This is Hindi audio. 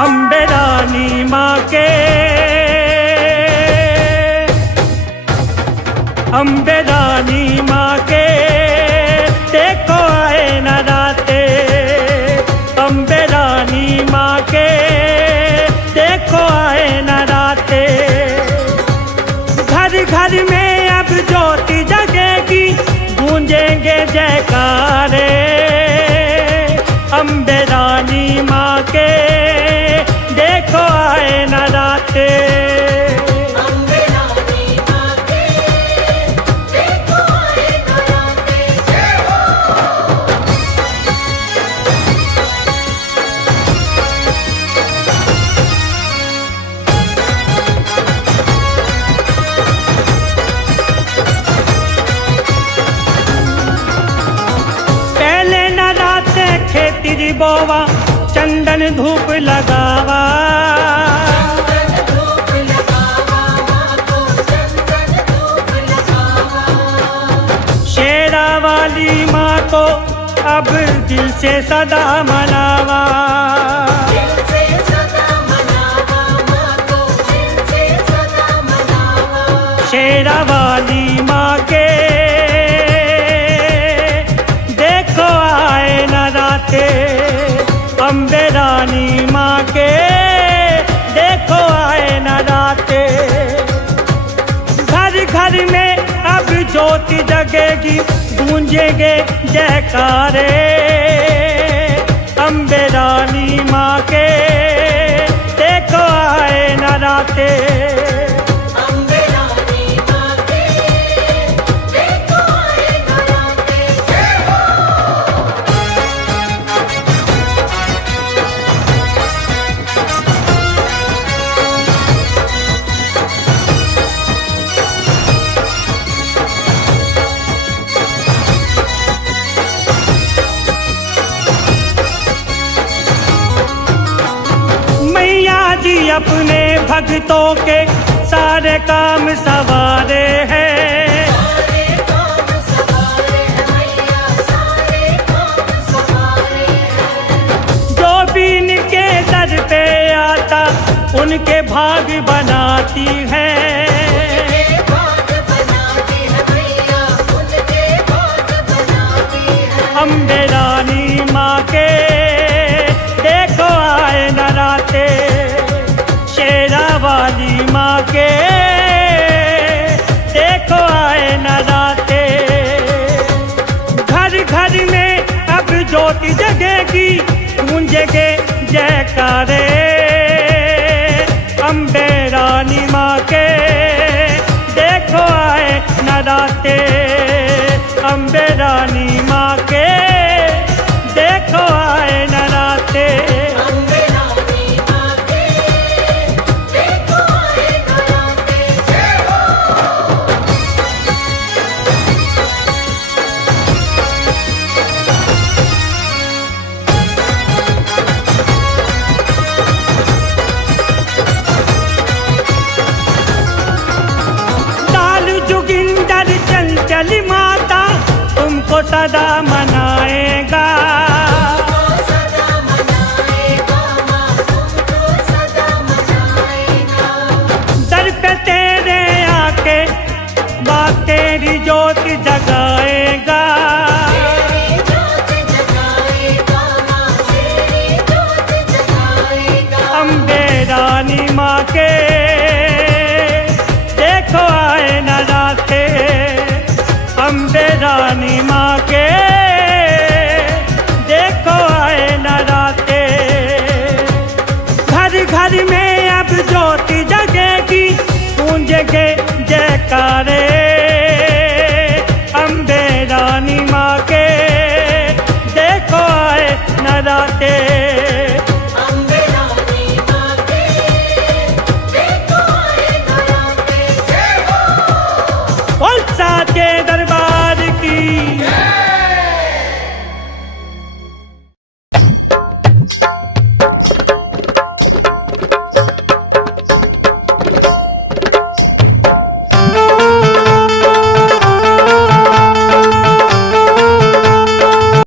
अम्बे रानी माँ के, अम्बे रानी माँ के देखो आए नराते, अम्बे रानी माँ के देखो आए नराते। घर घर में अब ज्योति जगेगी, गूंजेंगे जयकारे, अम्बे रानी माँ के देखो आए नराते। अम्बे रानी माँ के देखो आए नराते। जय हो। पहले नराते खेती बोवा, चंदन धूप लगावा, चंदन धूप लगावा माँ को, चंदन धूप लगावा। शेरा वाली माँ को अब दिल से सदा मनावा, दिल से सदा मनावा माँ को, दिल से सदा मनावा। शेरा वाली माँ के देखो आए नराते, अम्बे रानी माँ के देखो आए नराते। घर घर में अब ज्योति जगेगी, गूंजेंगे जयकारे, अम्बे रानी माँ के देखो आए नराते। अम्बे रानी माँ के देखो आए नराते। जय हो। मैया जी अपने भक्तों के सारे काम सवारे हैं, सारे काम सवारे हैं मैया, सारे काम सवारे हैं। जो भी इनके दर पे आता उनके भाग बनाती है, उनके भाग बनाती है मैया, उनके भाग बनाती है। अम्बे रानी माँ के देखो आए नराते, शेरा वाली माँ के देखो आए नराते। घर घर में अब ज्योति जगेगी, गूंजेंगे जयकारे, अम्बे रानी माँ के देखो आए नराते, अम्बे रानी माँ के देखो आए नराते। अम्बे रानी माँ के देखो आए नराते। जय हो। लाल जोगिंदर चंचल माता तुमको सदा मनाएगा, तुमको सदा मनाएगा माँ, तुमको सदा मनाएगा। दर पे तेरे आके बात तेरी ज्योति जगाएगा, तेरी ज्योत जगाएगा माँ, तेरी ज्योत जगाएगा। अम्बे रानी माँ के देखो आए नराते, अम्बे रानी माँ के देखो आए नराते। घर घर में अब ज्योति जगेगी, गूंजेंगे जयकारे, अम्बे रानी माँ के देखो आए नराते।